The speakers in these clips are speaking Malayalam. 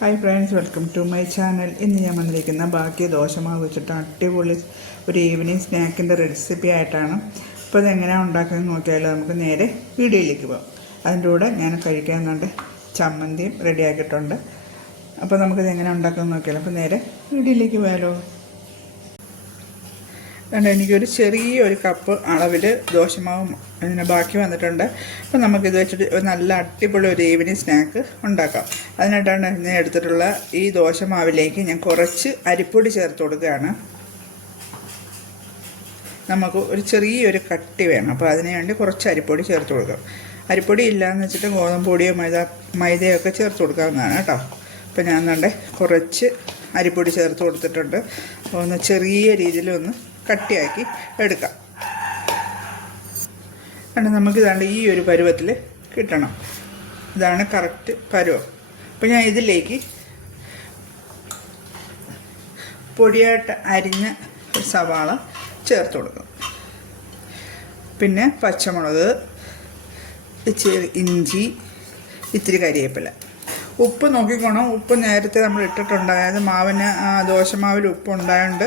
Hi friends welcome to my channel ഇന്ന് ഞാൻ വന്നിരിക്കുന്ന ബാക്കി ദോശമാവ് വെച്ചിട്ട് അടിപൊളി ഒരു ഈവനിങ് സ്നാക്കിന്റെ റെസിപ്പി ആയിട്ടാണ്. അപ്പോൾ അതെങ്ങനെയാണ് ഉണ്ടാക്കുന്നത് നോക്കിയാലോ നമുക്ക് നേരെ വീഡിയോയിലേക്ക് പോകാം. അതിന്റെ കൂടെ ഞാൻ കഴിക്കാൻ കണ്ട് ചമ്മന്തിയും റെഡിയാക്കിയിട്ടുണ്ട് അപ്പോൾ നമുക്കിത് എങ്ങനെ ഉണ്ടാക്കുന്നത് നോക്കിയാലോ അപ്പോൾ നേരെ വീഡിയോയിലേക്ക് പോയാലോ. അതുകൊണ്ട് എനിക്കൊരു ചെറിയ ഒരു കപ്പ് അളവിൽ ദോശമാവും അതിന് ബാക്കി വന്നിട്ടുണ്ട്. അപ്പം നമുക്കിത് വെച്ചിട്ട് ഒരു നല്ല അടിപൊളി ഒരു ഈവനിങ് സ്നാക്ക് ഉണ്ടാക്കാം. അതിനായിട്ടാണ് ഞാൻ എടുത്തിട്ടുള്ള ഈ ദോശമാവിലേക്ക് ഞാൻ കുറച്ച് അരിപ്പൊടി ചേർത്ത് കൊടുക്കുകയാണ്. നമുക്ക് ഒരു ചെറിയൊരു കട്ടി വേണം അപ്പോൾ അതിന് വേണ്ടി കുറച്ച് അരിപ്പൊടി ചേർത്ത് കൊടുക്കാം. അരിപ്പൊടി ഇല്ലയെന്ന് വെച്ചിട്ട് ഗോതമ്പ് പൊടിയോ മൈദ മൈദയൊക്കെ ചേർത്ത് കൊടുക്കാവുന്നതാണ് കേട്ടോ. അപ്പോൾ ഞാൻ കണ്ടേ കുറച്ച് അരിപ്പൊടി ചേർത്ത് കൊടുത്തിട്ടുണ്ട്. ഒന്ന് ചെറിയ രീതിയിലൊന്ന് കട്ടിയാക്കി എടുക്കാം. കാരണം നമുക്കിതാണ്ട് ഈ ഒരു പരുവത്തിൽ കിട്ടണം. ഇതാണ് കറക്റ്റ് പരുവം. അപ്പോൾ ഞാൻ ഇതിലേക്ക് പൊടിയായിട്ട് അരിഞ്ഞ സവാള ചേർത്ത് കൊടുക്കും. പിന്നെ പച്ചമുളക് ഇച്ചിരി ഇഞ്ചി ഇത്തിരി കരിയേപ്പില. ഉപ്പ് നോക്കിക്കോണം. ഉപ്പ് നേരത്തെ നമ്മൾ ഇട്ടിട്ടുണ്ട് അതായത് മാവിന് ദോശമാവിൽ ഉപ്പ് ഉണ്ടായതുകൊണ്ട്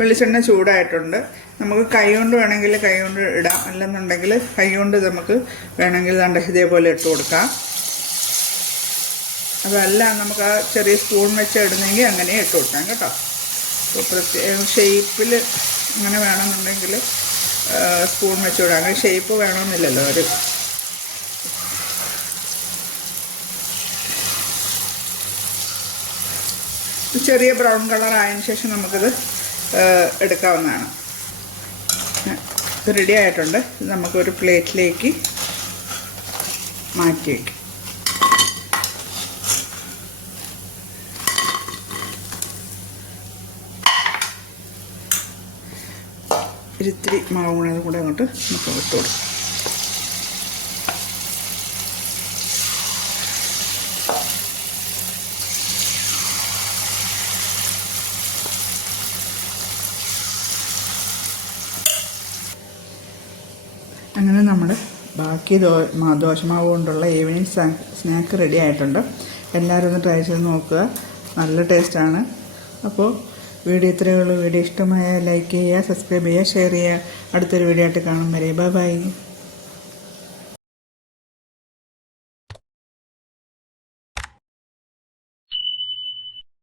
വെളിച്ചെണ്ണ ചൂടായിട്ടുണ്ട്. നമുക്ക് കൈ കൊണ്ട് വേണമെങ്കിൽ കൈ കൊണ്ട് ഇടാം. അല്ലെന്നുണ്ടെങ്കിൽ കൈ കൊണ്ട് നമുക്ക് വേണമെങ്കിൽ ദാണ്ട ഇതേപോലെ ഇട്ട് കൊടുക്കാം. അതല്ല നമുക്ക് ആ ചെറിയ സ്പൂൺ വെച്ച് ഇടുന്നെങ്കിൽ അങ്ങനെ ഇട്ട് കൊടുക്കാം കേട്ടോ. അപ്പോൾ പ്രത്യേക ഷേപ്പിൽ അങ്ങനെ വേണമെന്നുണ്ടെങ്കിൽ സ്പൂൺ വെച്ച് വിടാം അങ്ങനെ ഷേപ്പ് വേണമെന്നില്ലല്ലോ ഒരു. ചെറിയ ബ്രൗൺ കളർ ആയതിനു ശേഷം നമുക്കിത് എടുക്കാവുന്നതാണ്. ഇത് റെഡി ആയിട്ടുണ്ട്. നമുക്കൊരു പ്ലേറ്റിലേക്ക് മാറ്റി വയ്ക്കും ഒരിത്തിരി മാവ് കൂടെ അങ്ങോട്ട് നമുക്ക് കൊടുക്കാം. അങ്ങനെ നമ്മൾ ബാക്കി ദോ ദോശമാവ് കൊണ്ടുള്ള ഈവനിങ് സ്നാക്ക് റെഡി ആയിട്ടുണ്ട്. എല്ലാവരും ഒന്ന് ട്രൈ ചെയ്ത് നോക്കുക. നല്ല ടേസ്റ്റാണ് അപ്പോൾ വീഡിയോ ഇത്രയേ ഉള്ളൂ. വീഡിയോ ഇഷ്ടമായ ലൈക്ക് ചെയ്യുക സബ്സ്ക്രൈബ് ചെയ്യുക ഷെയർ ചെയ്യുക. അടുത്തൊരു വീഡിയോ ആയിട്ട് കാണും വരെ. Bye bye